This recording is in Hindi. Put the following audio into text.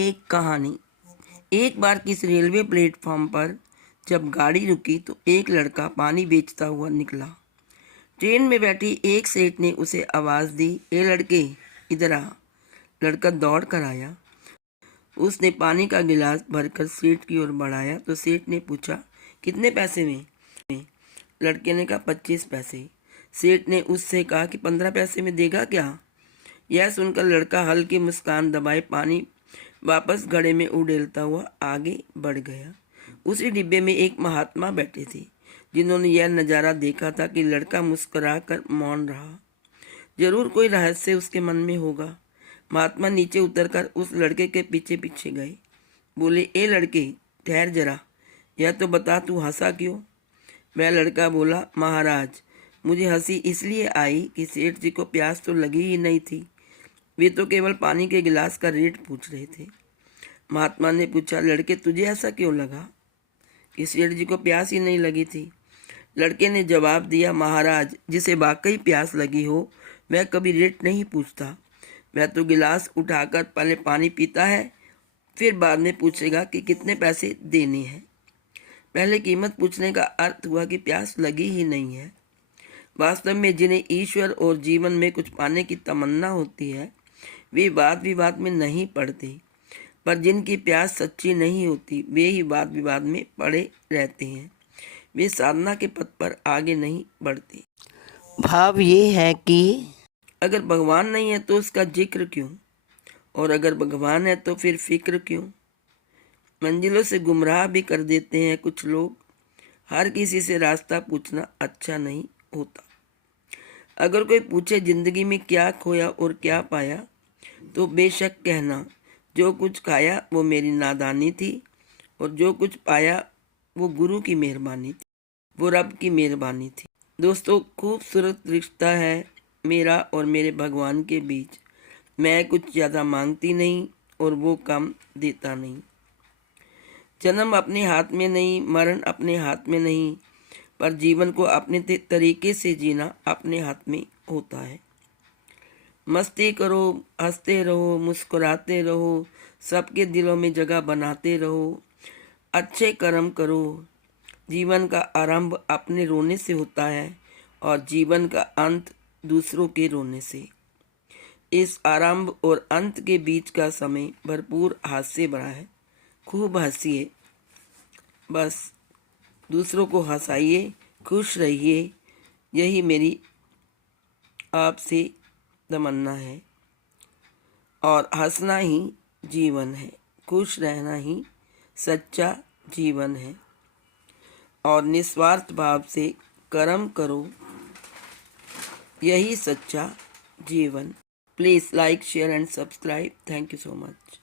एक कहानी। एक बार किसी रेलवे प्लेटफॉर्म पर जब गाड़ी रुकी तो एक लड़का पानी बेचता हुआ निकला। ट्रेन में बैठी एक सेठ ने उसे आवाज़ दी, ए लड़के इधर आ। लड़का दौड़ कर आया। उसने पानी का गिलास भरकर सेठ की ओर बढ़ाया तो सेठ ने पूछा, कितने पैसे में? लड़के ने कहा 25 पैसे। सेठ ने उससे कहा कि 15 पैसे में देगा क्या? यह सुनकर लड़का हल्की मुस्कान दबाए पानी वापस घड़े में उड़ेलता हुआ आगे बढ़ गया। उसी डिब्बे में एक महात्मा बैठे थे जिन्होंने यह नज़ारा देखा था कि लड़का मुस्कुरा कर मौन रहा। जरूर कोई रहस्य उसके मन में होगा। महात्मा नीचे उतरकर उस लड़के के पीछे पीछे गए। बोले, ए लड़के ठहर जरा, यह तो बता तू हंसा क्यों? वह लड़का बोला, महाराज मुझे हंसी इसलिए आई कि सेठ जी को प्यास तो लगी ही नहीं थी, वे तो केवल पानी के गिलास का रेट पूछ रहे थे। महात्मा ने पूछा, लड़के तुझे ऐसा क्यों लगा कि सेठ जी को प्यास ही नहीं लगी थी? लड़के ने जवाब दिया, महाराज जिसे वाकई प्यास लगी हो वह कभी रेट नहीं पूछता। वह तो गिलास उठाकर पहले पानी पीता है, फिर बाद में पूछेगा कि कितने पैसे देने हैं। पहले कीमत पूछने का अर्थ हुआ कि प्यास लगी ही नहीं है। वास्तव में जिन्हें ईश्वर और जीवन में कुछ पाने की तमन्ना होती है वे वाद विवाद में नहीं पड़ते, पर जिनकी प्यास सच्ची नहीं होती वे ही वाद विवाद में पड़े रहते हैं। वे साधना के पथ पर आगे नहीं बढ़ते। भाव ये है कि अगर भगवान नहीं है तो उसका जिक्र क्यों, और अगर भगवान है तो फिर फिक्र क्यों? मंजिलों से गुमराह भी कर देते हैं कुछ लोग। हर किसी से रास्ता पूछना अच्छा नहीं होता। अगर कोई पूछे जिंदगी में क्या खोया और क्या पाया तो बेशक कहना, जो कुछ खाया वो मेरी नादानी थी और जो कुछ पाया वो गुरु की मेहरबानी थी, वो रब की मेहरबानी थी। दोस्तों, खूबसूरत रिश्ता है मेरा और मेरे भगवान के बीच। मैं कुछ ज़्यादा मांगती नहीं और वो कम देता नहीं। जन्म अपने हाथ में नहीं, मरण अपने हाथ में नहीं, पर जीवन को अपने तरीके से जीना अपने हाथ में होता है। मस्ती करो, हंसते रहो, मुस्कुराते रहो, सबके दिलों में जगह बनाते रहो, अच्छे कर्म करो। जीवन का आरंभ अपने रोने से होता है और जीवन का अंत दूसरों के रोने से। इस आरंभ और अंत के बीच का समय भरपूर हास्य भरा है। खूब हंसिए, बस दूसरों को हंसाइए, खुश रहिए, यही मेरी आपसे तमन्ना है। और हंसना ही जीवन है, खुश रहना ही सच्चा जीवन है। और निस्वार्थ भाव से कर्म करो, यही सच्चा जीवन। Please like, share and subscribe. Thank you so much.